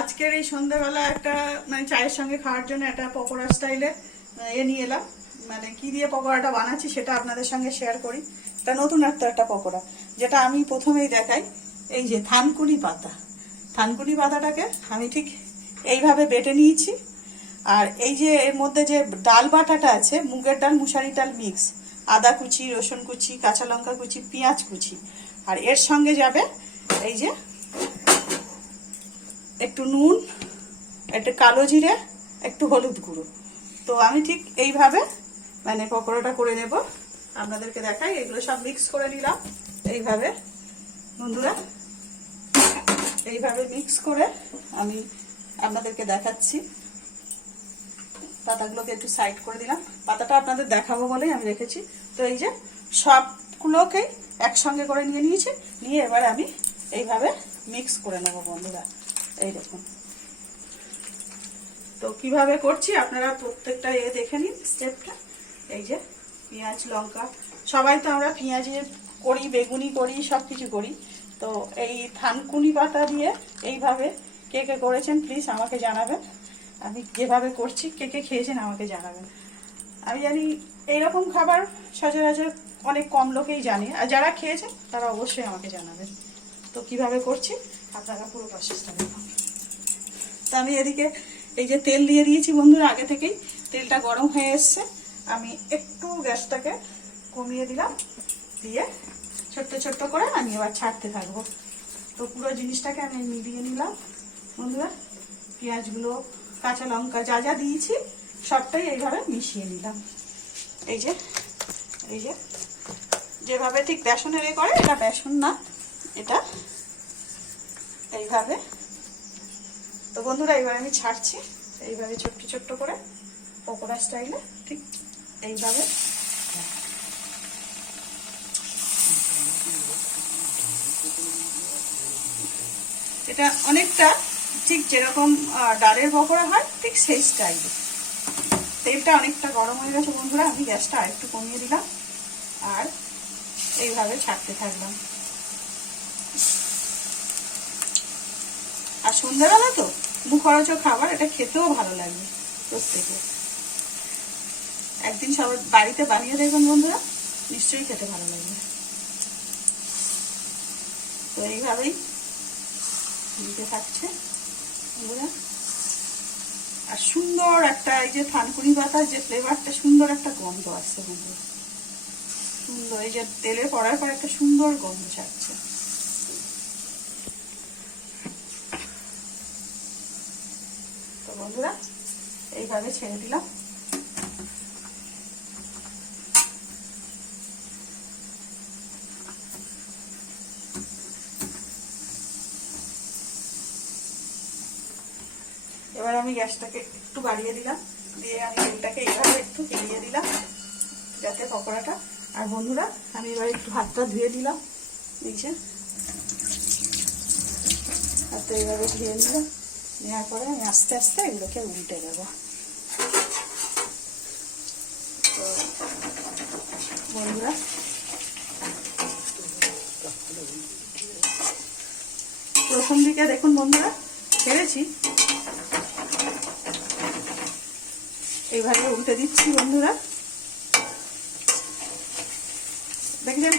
আজকের এই সন্ধ্যাবেলা একটা মানে চায়ের সঙ্গে খাওয়ার জন্য একটা পকোড়া স্টাইলে নিয়ে এলাম। মানে কি দিয়ে পকোড়াটা বানাচ্ছি সেটা আপনাদের সঙ্গে শেয়ার করি। এটা নতুন একটা পকোড়া, যেটা আমি প্রথমেই দেখাই। এই যে থানকুনি পাতা, থানকুনি পাতাটাকে আমি ঠিক এইভাবে বেটে নিয়েছি। আর এই যে এর মধ্যে যে ডাল বাটাটা আছে, মুগের ডাল মুসারির ডাল মিক্স, আদা কুচি, রসুন কুচি, কাঁচা লঙ্কা কুচি, পেঁয়াজ কুচি, আর এর সঙ্গে যাবে এই যে একটু নুন, একটু কালো জিরে, একটু হলুদ গুঁড়ো। তো আমি ঠিক এইভাবে মানে পকোড়াটা করে নেব, আপনাদেরকে দেখাই। এগুলো সব মিক্স করে নিলাম এইভাবে বন্ধুরা, এইভাবে মিক্স করে আমি আপনাদেরকে দেখাচ্ছি। পাতাগুলোকে একটু সাইড করে দিলাম, পাতাটা আপনাদের দেখাবো বলেই আমি রেখেছি। তো এই যে সবগুলোকেই একসঙ্গে করে নিয়ে নিয়েছি, নিয়ে এবার আমি এইভাবে মিক্স করে নেব বন্ধুরা। এই দেখুন তো কিভাবে করছি, আপনারা প্রত্যেকটা দেখে নিন স্টেপটা। এই যে পেঁয়াজ লঙ্কা, সবাই তো আমরা পেঁয়াজে করি, বেগুনি করি, সব কিছু করি। তো এই থানকুনি পাতা দিয়ে এইভাবে কে কে করেছেন প্লিজ আমাকে জানাবেন। আমি যেভাবে করছি কে কে খেয়েছেন আমাকে জানাবেন। আমি জানি এইরকম খাবার সচরাচর অনেক কম লোকেই জানে, আর যারা খেয়েছেন তারা অবশ্যই আমাকে জানাবেন। তো কিভাবে করছি আপনারা পুরো প্রসেসটা দেখুন। তো আমি এদিকে এই যে তেল দিয়ে দিয়েছি বন্ধুরা, আগে থেকেই তেলটা গরম হয়ে এসছে। আমি একটু গ্যাসটাকে কমিয়ে দিলাম, দিয়ে ছোট্ট ছোট্ট করে আমি এবার ছাড়তে থাকবো। তো পুরো জিনিসটাকে আমি মিলিয়ে নিলাম বন্ধুরা। পেঁয়াজগুলো, কাঁচা লঙ্কা যা যা দিয়েছি সবটাই এইভাবে মিশিয়ে নিলাম। এই যে এই যে যেভাবে ঠিক বেসনের করে, এটা বেসন না, এটা এইভাবে। তো বন্ধুরা এবার আমি ছাড়ছি এইভাবে ছোট্ট ছোট্ট করে পকোড়া স্টাইলে, ঠিক এইভাবে। এটা অনেকটা ঠিক যেরকম ডালের পকোড়া হয় ঠিক সেই স্টাইলে। তেলটা অনেকটা গরম হয়ে গেছে বন্ধুরা, আমি গ্যাসটা আরেকটু কমিয়ে দিলাম আর এইভাবে ছাড়তে থাকলাম। আর সন্ধ্যাবেলা তো মুখরোচক খাবার, এটা খেতেও ভালো লাগবে প্রত্যেকে। একদিন সবার বাড়িতে বানিয়ে দেখবেন বন্ধুরা, নিশ্চয়ই খেতে ভালো লাগবে। তো এইভাবেই দিতে থাকছে বন্ধুরা। আর সুন্দর একটা এই যে থানকুনি পাতার যে ফ্লেভারটা, সুন্দর একটা গন্ধ আসছে বন্ধুরা, সুন্দর। এই যে তেলে পড়ার পর একটা সুন্দর গন্ধ ছাড়ছে। তো বন্ধুরা এইভাবে ছেড়ে দিলাম। এবার আমি গ্যাসটাকে একটু বাড়িয়ে দিলাম, দিয়ে আমি তেলটাকে এইভাবে একটু এড়িয়ে দিলাম যাতে পকোড়াটা। আর বন্ধুরা আমি এবার একটু হাতটা ধুয়ে দিলাম, এই যে হাতটা এইভাবে ধুয়ে নিলাম। নেওয়ার পরে আমি আস্তে আস্তে এগুলোকে উল্টে দেবো। তো বন্ধুরা প্রথম দিকে দেখুন বন্ধুরা ছেড়েছি, এইভাবে উল্টে দিচ্ছি বন্ধুরা। দেখেন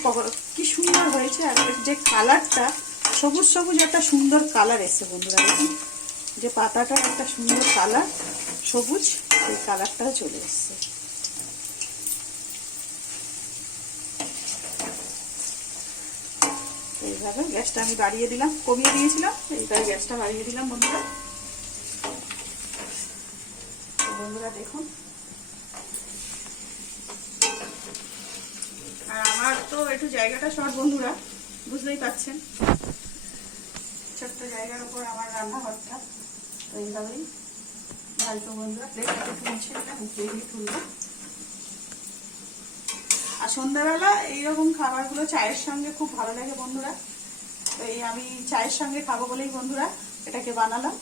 কি সুন্দর হয়েছে, আর যে কালারটা সবুজ সবুজ একটা সুন্দর কালার এসছে বন্ধুরা। দেখুন যে পাতাটার একটা সুন্দর কালার, সবুজ, সেই কালারটাও চলে এসছে। এইভাবে গ্যাসটা আমি বাড়িয়ে দিলাম, কমিয়ে দিয়েছিলাম, এইভাবে গ্যাসটা বাড়িয়ে দিলাম বন্ধুরা। বন্ধুরা দেখুন, আর আমার তো একটু জায়গাটা শর্ট বন্ধুরা, বুঝতেই পাচ্ছেন, ছোট্ট জায়গার উপর আমার রান্নাঘরটা। তো এইভাবেই ভালো বন্ধুরা প্লেটটাকে তুলছে, এটা প্লেটই তুলবো। আর সন্ধ্যাবেলা এইরকম খাবারগুলো চায়ের সঙ্গে খুব ভালো লাগে বন্ধুরা। তো এই আমি চায়ের সঙ্গে খাবো বলেই বন্ধুরা এটাকে বানালাম।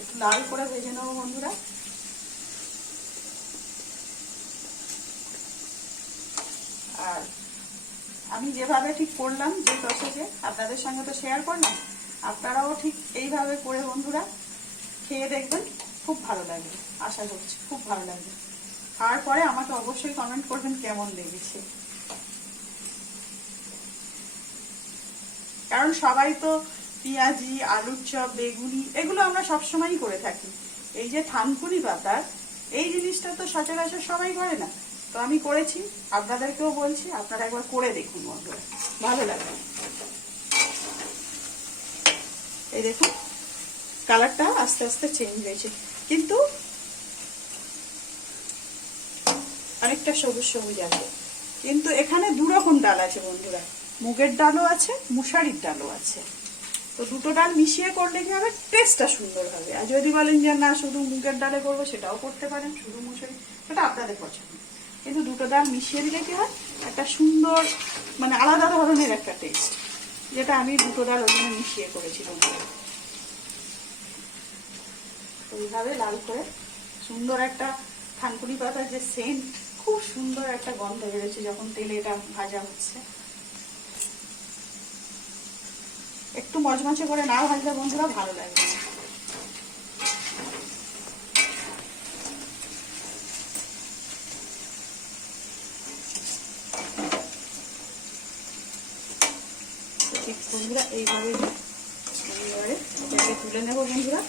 একটু লাল করে ভেজে নেবো বন্ধুরা। আর আমি যেভাবে ঠিক করলাম, যে প্রসেসে আপনাদের সঙ্গে তো শেয়ার করলাম, আপনারাও ঠিক এইভাবে করে বন্ধুরা খেয়ে দেখবেন, খুব ভালো লাগবে। আশা করছি খুব ভালো লাগবে। খাওয়ার পরে আমাকে অবশ্যই কমেন্ট করবেন কেমন লেগেছে। কারণ সবাই তো পেঁয়াজি, আলুর চপ, বেগুনি এগুলো আমরা সবসময়ই করে থাকি। এই যে থানকুনি পাতার এই জিনিসটা তো সচরাচর সবাই করে না, তো আমি করেছি, আপনাদেরকেও বলছি আপনারা একবার করে দেখুন বন্ধুরা, ভালো লাগবে। এই দেখুন কালারটা আস্তে আস্তে চেঞ্জ হয়েছে, কিন্তু অনেকটা সবুজ সবুজ আছে। কিন্তু এখানে দু রকম ডাল আছে বন্ধুরা, মুগের ডালও আছে, মুসারির ডালও আছে। তো দুটো ডাল মিশিয়ে করলে কি হবে, টেস্টটা সুন্দর হবে। আর যদি বলেন যে না শুধু মুগের ডালে করবো, সেটাও করতে পারেন, শুধু মুসুরি, সেটা আপনাদের পছন্দ। কিন্তু দুটো ডাল মিশিয়ে দিলে কি হয়, একটা সুন্দর মানে আলাদা ধরনের একটা টেস্ট, যেটা আমি দুটো ডাল ওখানে মিশিয়ে করেছিলাম। ওইভাবে লাল করে সুন্দর একটা থানকুনি পাতার যে সেন্ট, খুব সুন্দর একটা গন্ধ বেরোচ্ছে যখন তেলে এটা ভাজা হচ্ছে। একটু মচমচে করে না ভাজলে বন্ধুরা ভালো লাগবে না। ঠিক বন্ধুরা এইভাবে এটাকে তুলে নেবো বন্ধুরা।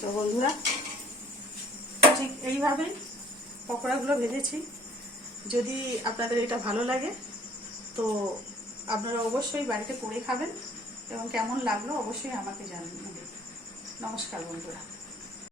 তো বন্ধুরা ঠিক এইভাবেই পকোড়াগুলো ভেজেছি। যদি আপনাদের এটা ভালো লাগে তো আপনারা অবশ্যই বাড়িতে করে খাবেন, এবং কেমন লাগলো অবশ্যই আমাকে জানাবেন। নমস্কার বন্ধুরা।